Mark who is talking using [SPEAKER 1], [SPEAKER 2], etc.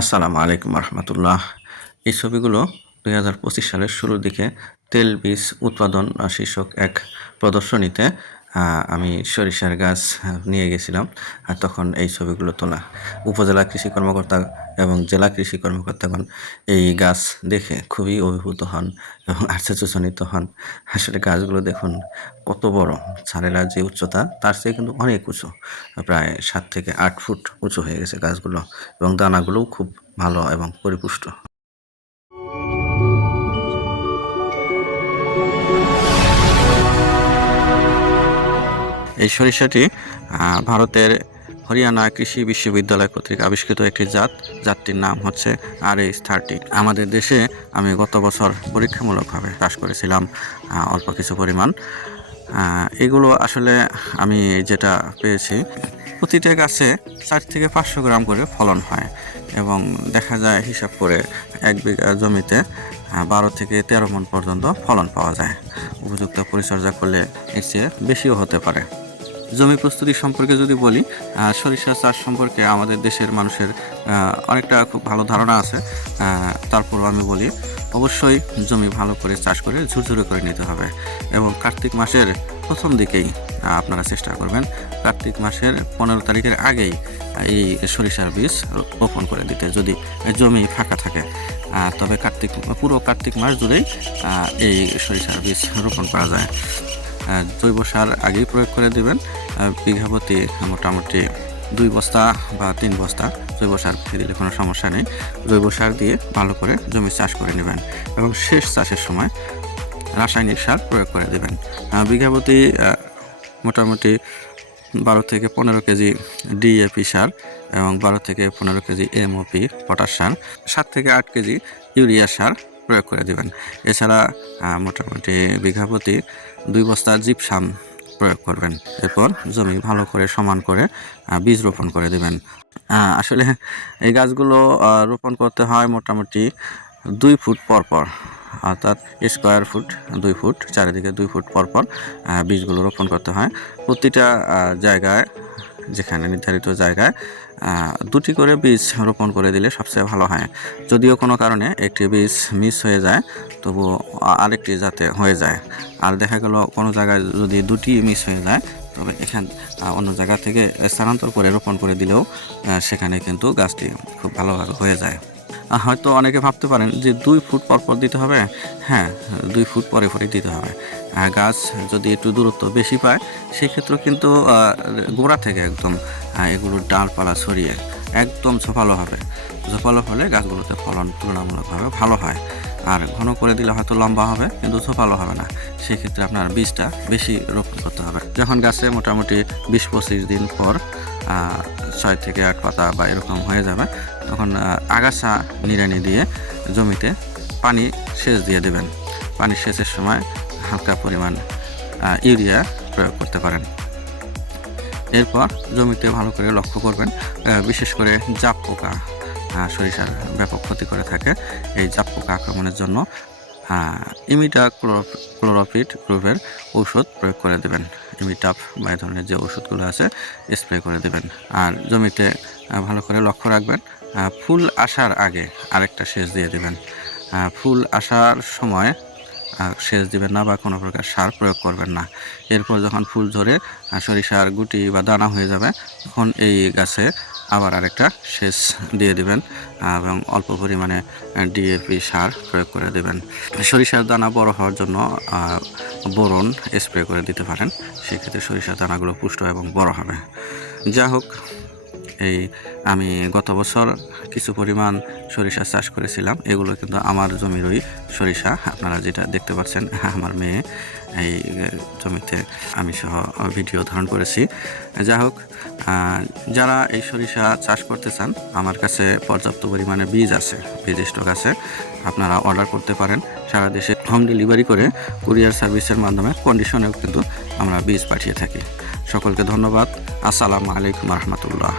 [SPEAKER 1] আসসালামু আলাইকুম রহমতুল্লাহ। এই ছবিগুলো দুই হাজার পঁচিশ সালের শুরুর দিকে তেল বীজ উৎপাদন শীর্ষক এক প্রদর্শনীতে আমি সরিষার গাছ নিয়ে গেছিলাম আর তখন এই ছবিগুলো তোলা। উপজেলা কৃষি কর্মকর্তা এবং জেলা কৃষি কর্মকর্তাগণ এই গাছ দেখে খুবই অভিভূত হন এবং আশ্চর্যজনিত হন। আসলে গাছগুলো দেখুন, কত বড়। ছাড়েরা যে উচ্চতা, তার চেয়ে কিন্তু অনেক উঁচু। প্রায় সাত থেকে আট ফুট উঁচু হয়ে গেছে গাছগুলো এবং দানাগুলোও খুব ভালো এবং পরিপুষ্ট। এই সরিষাটি ভারতের হরিয়ানা কৃষি বিশ্ববিদ্যালয় কর্তৃক আবিষ্কৃত একটি জাত। জাতটির নাম হচ্ছে আর এইচ থার্টি আমাদের দেশে আমি গত বছর পরীক্ষামূলকভাবে চাষ করেছিলাম অল্প কিছু পরিমাণ। এগুলো আসলে আমি যেটা পেয়েছি, প্রতিটা গাছে চার থেকে পাঁচশো গ্রাম করে ফলন হয় এবং দেখা যায় হিসাব করে এক বিঘা জমিতে বারো থেকে তেরো মন পর্যন্ত ফলন পাওয়া যায়। উপযুক্ত পরিচর্যা করলে এর চেয়ে বেশিও হতে পারে। জমি প্রস্তুতি সম্পর্কে যদি বলি সরিষা চাষ সম্পর্কে আমাদের দেশের মানুষের অনেকটা খুব ভালো ধারণা আছে। আহ, তারপরও আমি বলি অবশ্যই জমি ভালো করে চাষ করে ঝুরঝুরে করে নিতে হবে এবং কার্তিক মাসের প্রথম দিকেই আপনারা চেষ্টা করবেন কার্তিক মাসের পনেরো তারিখের আগেই এই সরিষার বীজ রোপণ করে দিতে যদি জমি ফাঁকা থাকে। তবে কার্তিক পুরো কার্তিক মাস জুড়েই এই সরিষার বীজ রোপণ করা যায়। জৈব সার আগেই প্রয়োগ করে দেবেন। আহ, বিঘা প্রতি মোটামুটি দুই বস্তা বা তিন বস্তা জৈব সার দিয়ে দিলে কোনো সমস্যা নেই। জৈব সার দিয়ে ভালো করে জমি চাষ করে নেবেন এবং শেষ চাষের সময় রাসায়নিক সার প্রয়োগ করে দেবেন। আহ, বিঘা প্রতি মোটামুটি বারো থেকে পনেরো কেজি ডিএপি সার এবং বারো থেকে পনেরো কেজি এমওপি পটাশ সার সাত থেকে আট কেজি ইউরিয়া সার প্রয়োগ করে দেবেন। এছাড়া মোটামুটি বিঘা প্রতি দুই বস্তা জিপসাম প্রয়োগ করবেন। এরপর জমি ভালো করে সমান করে বীজ রোপণ করে দেবেন। আসলে এই গাছগুলো রোপণ করতে হয় মোটামুটি দুই ফুট পর পর, অর্থাৎ স্কোয়ার ফুট, দুই ফুট, চারিদিকে দুই ফুট পর পর বীজগুলো রোপণ করতে হয়। প্রতিটা জায়গায় যেখানে নির্ধারিত জায়গায় দুটি করে বীজ রোপণ করে দিলে সবচেয়ে ভালো হয়। যদিও কোনো কারণে একটি বীজ মিস হয়ে যায়, তবু আরেকটি যাতে হয়ে যায়। আর দেখা গেল কোনো জায়গায় যদি দুটি মিস হয়ে যায়, তবে এখান অন্য জায়গা থেকে স্থানান্তর করে রোপণ করে দিলেও সেখানে কিন্তু গাছটি খুব ভালোভাবে হয়ে যায়। হয়তো অনেকে ভাবতে পারেন যে দুই ফুট পর পর দিতে হবে? হ্যাঁ দুই ফুট পরে পরে দিতে হবে। গাছ যদি একটু দূরত্ব বেশি পায় সেক্ষেত্রে কিন্তু গোড়া থেকে একদম এগুলোর ডালপালা ছড়িয়ে একদম ঝোপালো হবে। ঝোপালো হলে গাছগুলোতে ফলন তুলনামূলকভাবে ভালো হয়। আর ঘন করে দিলে হয়তো লম্বা হবে, কিন্তু ঝোপালো হবে না। সেক্ষেত্রে আপনার বীজটা বেশি রোপণ করতে হবে। যখন গাছে মোটামুটি বিশ পঁচিশ দিন পর ছয় থেকে আট পাতা বা এরকম হয়ে যাবে, তখন আগাছা নিড়ানি দিয়ে জমিতে পানি সেচ দিয়ে দেবেন। পানি সেচের সময় হালকা পরিমাণ ইউরিয়া প্রয়োগ করতে পারেন। এরপর জমিতে ভালো করে লক্ষ্য করবেন বিশেষ করে জাপ পোকা সরিষার ব্যাপক ক্ষতি করে থাকে এই জাপ পোকা আক্রমণের জন্য। ইমিটা ক্লোরোফিট গ্রুপের ঔষধ প্রয়োগ করে দেবেন। ইমিটাপ বা এই ধরনের যে ওষুধগুলো আছে, স্প্রে করে দেবেন। আর জমিতে ভালো করে লক্ষ্য রাখবেন ফুল আসার আগে আরেকটা সেচ দিয়ে দেবেন। ফুল আসার সময় সেচ দিবেন না বা কোনো প্রকার সার প্রয়োগ করবেন না। এরপর যখন ফুল ধরে সরিষার গুটি বা দানা হয়ে যাবে, তখন এই গাছে আবার আরেকটা সেচ দিয়ে দিবেন এবং অল্প পরিমাণে ডিএপি সার প্রয়োগ করে দেবেন। সরিষার দানা বড় হওয়ার জন্য বোরন স্প্রে করে দিতে পারেন। সেক্ষেত্রে সরিষার দানাগুলো পুষ্ট এবং বড় হবে। যা হোক এই আমি গত বছর কিছু পরিমাণ সরিষা চাষ করেছিলাম। এগুলো কিন্তু আমার জমিরই সরিষা। আপনারা যেটা দেখতে পাচ্ছেন আমার মেয়ে এই জমিতে আমি সহ ভিডিও ধারণ করেছি। যা হোক যারা এই সরিষা চাষ করতে চান, আমার কাছে পর্যাপ্ত পরিমাণে বীজ আছে, বীজ স্টক আছে, আপনারা অর্ডার করতে পারেন। সারা দেশে হোম ডেলিভারি করে কুরিয়ার সার্ভিসের মাধ্যমে কন্ডিশনেও কিন্তু আমরা বীজ পাঠিয়ে থাকি। সকলকে ধন্যবাদ। আসসালামু আলাইকুম রহমতুল্লাহ।